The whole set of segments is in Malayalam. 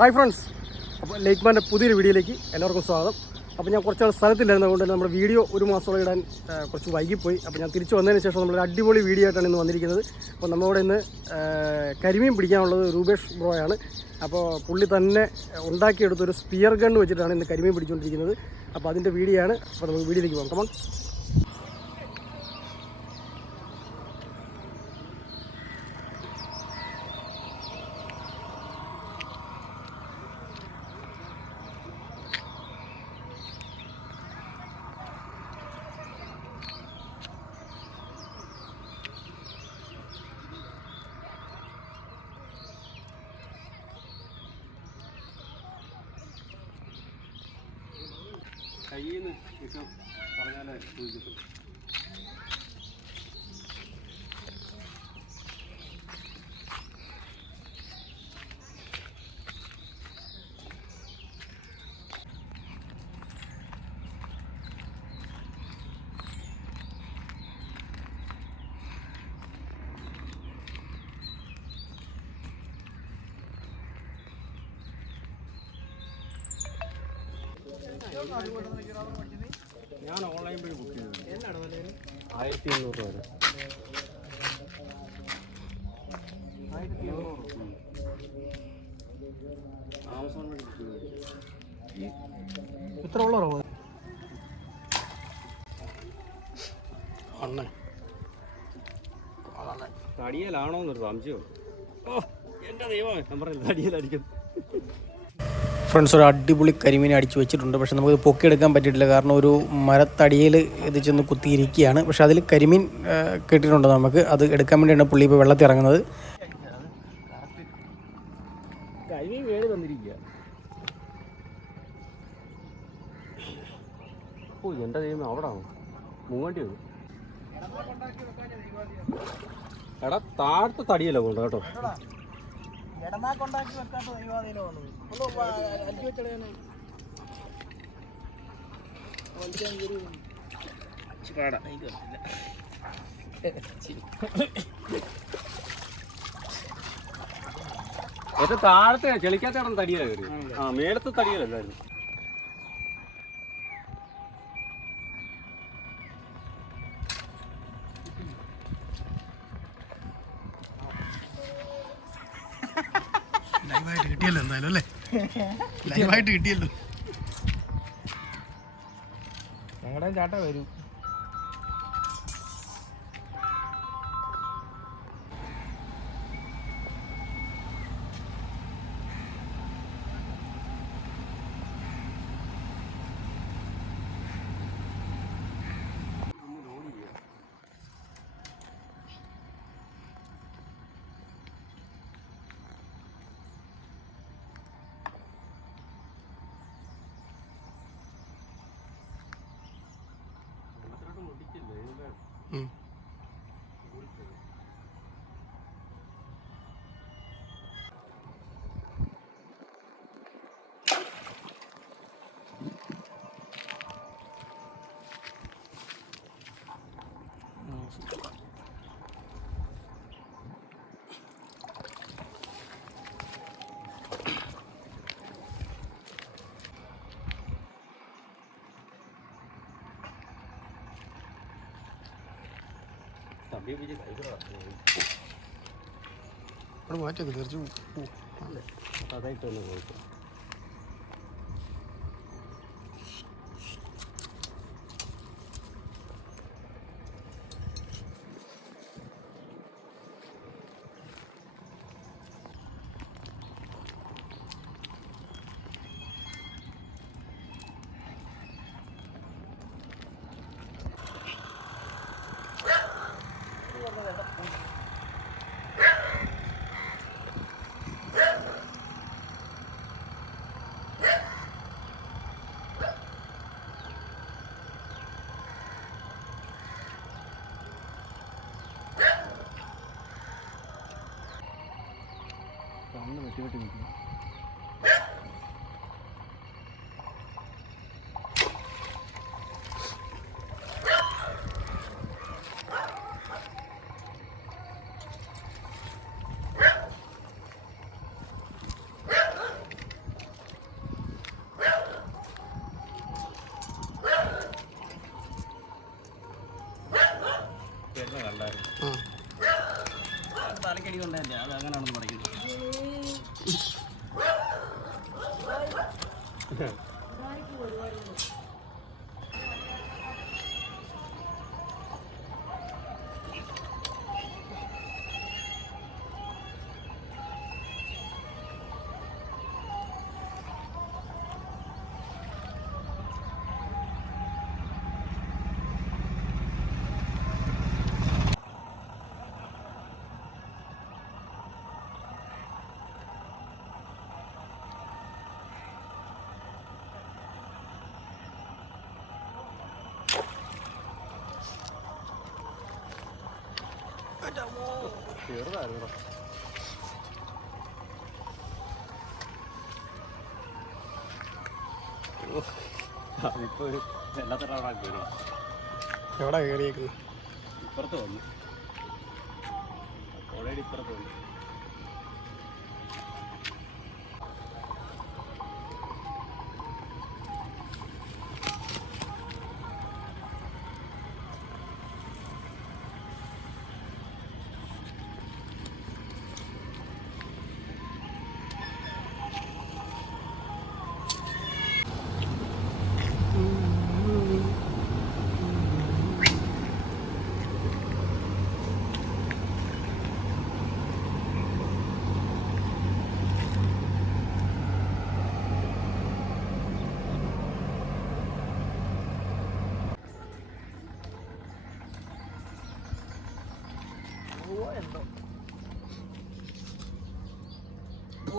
ഹായ് ഫ്രണ്ട്സ് അപ്പോൾ ലേക്ക്മാന്റെ പുതിയൊരു വീഡിയോയിലേക്ക് എല്ലാവർക്കും സ്വാഗതം. അപ്പോൾ ഞാൻ കുറച്ച് നാൾ സ്ഥലത്തില്ലായിരുന്നത് കൊണ്ട് നമ്മുടെ വീഡിയോ ഒരു മാസത്തോളം ഇടാൻ കുറച്ച് വൈകിപ്പോയി. അപ്പോൾ ഞാൻ തിരിച്ചു വന്നതിന് ശേഷം നമ്മളൊരു അടിപൊളി വീഡിയോ ആയിട്ടാണ് ഇന്ന് വന്നിരിക്കുന്നത്. അപ്പോൾ നമ്മളിവിടെ ഇന്ന് കരിമീൻ പിടിക്കാനുള്ളത് രൂപേഷ് ബ്രോയാണ് അപ്പോൾ പുള്ളി തന്നെ ഉണ്ടാക്കിയെടുത്തൊരു സ്പിയർ ഗൺ വെച്ചിട്ടാണ് ഇന്ന് കരിമീൻ പിടിച്ചുകൊണ്ടിരിക്കുന്നത്. അപ്പോൾ അതിന്റെ വീഡിയോ ആണ്. അപ്പോൾ നമുക്ക് വീഡിയോയിലേക്ക് പോകാം. കമൺ കയ്യിൽ നിന്ന് ഇപ്പം പറഞ്ഞാലേ ചോദിക്കത്തുള്ളൂ ഞാൻ ഓൺലൈൻ വഴി ബുക്ക് ചെയ്തത് ആയിരത്തി എണ്ണൂറ് രൂപ വരെ ആയിരത്തി എണ്ണൂറ് ആമസോൺ വഴി ബുക്ക് ചെയ്തത് എത്ര ഉള്ളോ അണ്ണൻ തടിയലാണോന്നൊരു സംശയം ഓ എന്റെ ദൈവമേ. ഞാൻ തടിയലായിരിക്കും. ഫ്രണ്ട്സ് ഒരു അടിപൊളി കരിമീൻ അടിച്ചു വെച്ചിട്ടുണ്ട്. പക്ഷെ നമുക്ക് പൊക്കിയെടുക്കാൻ പറ്റിയിട്ടില്ല. കാരണം ഒരു മരത്തടിയിൽ ഇത് ചെന്ന് കുത്തിയിരിക്കുകയാണ്. പക്ഷെ അതിൽ കരിമീൻ കിട്ടിയിട്ടുണ്ട് നമുക്ക്. അത് എടുക്കാൻ വേണ്ടിയാണ് പുള്ളി ഇപ്പോൾ വെള്ളത്തിൽ ഇറങ്ങുന്നത്. ഓ എന്റെ അവിടെ വരും എടാ താഴത്തെ തടിയല്ല കൊണ്ട് കേട്ടോ? ഏറ്റവും താഴത്തെ ചെളിക്കാത്ത തടിയായിരുന്നു ആ മേലത്തെ തടിയല്ലായിരുന്നു കിട്ടിയല്ലോ. ഞങ്ങളുടെ ചാട്ട വരൂ തമ്പി പിടിച്ച് കൈ അവിടെ മാറ്റിയത് തീർച്ചയായും അതായിട്ട് തന്നെ തലക്കടിക്കൊണ്ടേ അത് അങ്ങനെയാണെന്ന് ചെറുതായിരുന്നു അതിപ്പോ ഒരു എവിടെ കയറിയേക്കുന്നത് ഇപ്പുറത്ത് വന്നു. ഓൾറെഡി ഇപ്പുറത്ത് വന്നു.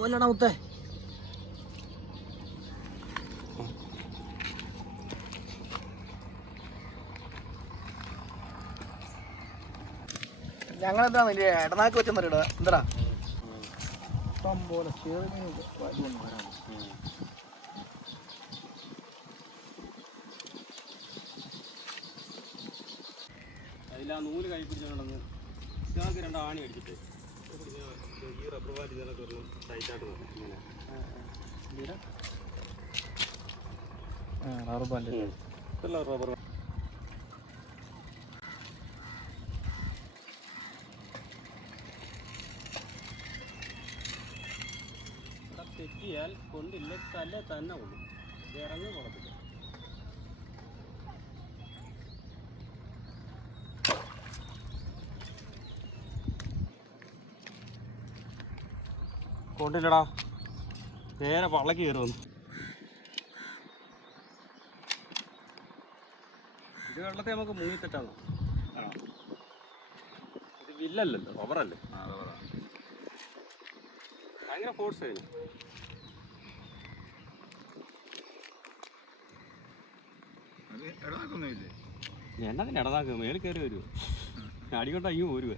പോലടാ മുത്തേ. ഞങ്ങളെന്താ നിന്റെ ഇടനാക്ക് വെച്ചെന്നറിയടാ എന്താ ഇഷ്ടം പോലെ അതിലാ അതിൽ ആ നൂൽ കൈ പിടിച്ചുകൊണ്ടെന്ന് ഇതാക്ക് രണ്ട് ആണി അടിച്ചിട്ട്. തെറ്റിയാൽ കൊണ്ടില്ല തല തന്നെ കൊള്ളും ഇറങ്ങി കൊള്ളത്തില്ല കൊണ്ടില്ലടാ. നേരെ പള്ളക്ക് കയറി വന്നു. ഇത് വെള്ളത്തെ നമുക്ക് മുങ്ങിത്തെറ്റാന്നോ ഇത് വില്ലല്ലല്ലോ ഓവറല്ലേ ഭയങ്കര ഫോഴ്സ് അതിന് എന്നതിന് ഇടതാക്കുന്നു മേളിൽ കയറി വരുമോ അടികൊണ്ട് അയ്യോ പോരുവേ.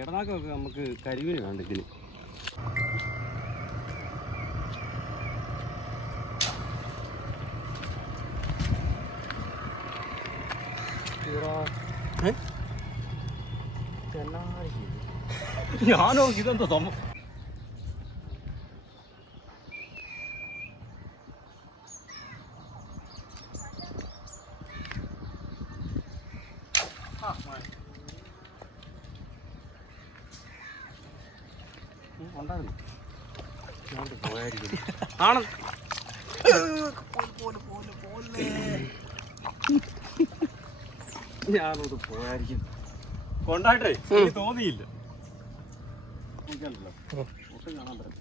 ഇടനാക്കൊക്കെ നമുക്ക് കരിവിന് വേണ്ട ഇതിന് ഞാനോ ഇതെന്താ സംഭവം ഉണ്ടായിരുന്നു പോയായിരിക്കും ആണ്? ഞാനത് പോയായിരിക്കും കൊണ്ടായിട്ടേ എനിക്ക് തോന്നിയില്ല. ഒട്ടും കാണാൻ പറ്റും.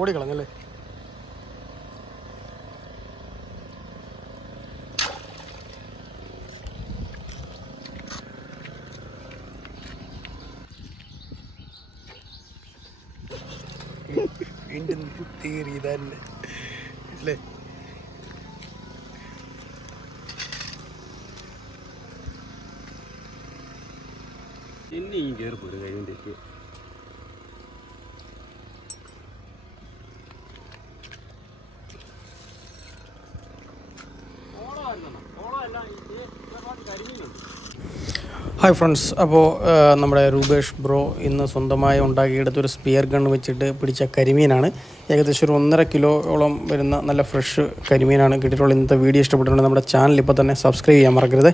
ഓടിക്കളഞ്ഞല്ലേ? വീണ്ടും തീരി തന്നെ അല്ലേ? എന്നെ ഈ കയറി പോരും കഴിയും ഹായ് ഫ്രണ്ട്സ് അപ്പോൾ നമ്മുടെ രൂപേഷ് ബ്രോ ഇന്ന് സ്വന്തമായി ഉണ്ടാക്കിയെടുത്ത ഒരു സ്പിയർ ഗൺ വെച്ചിട്ട് പിടിച്ച കരിമീനാണ്. ഏകദേശം ഒരു ഒന്നര കിലോയോളം വരുന്ന നല്ല ഫ്രഷ് കരിമീനാണ് കിട്ടിയിട്ടുള്ള ഇന്നത്തെ വീഡിയോ ഇഷ്ടപ്പെട്ടിട്ടുണ്ട് നമ്മുടെ ചാനൽ ഇപ്പോൾ തന്നെ സബ്സ്ക്രൈബ് ചെയ്യാൻ മറക്കരുത്.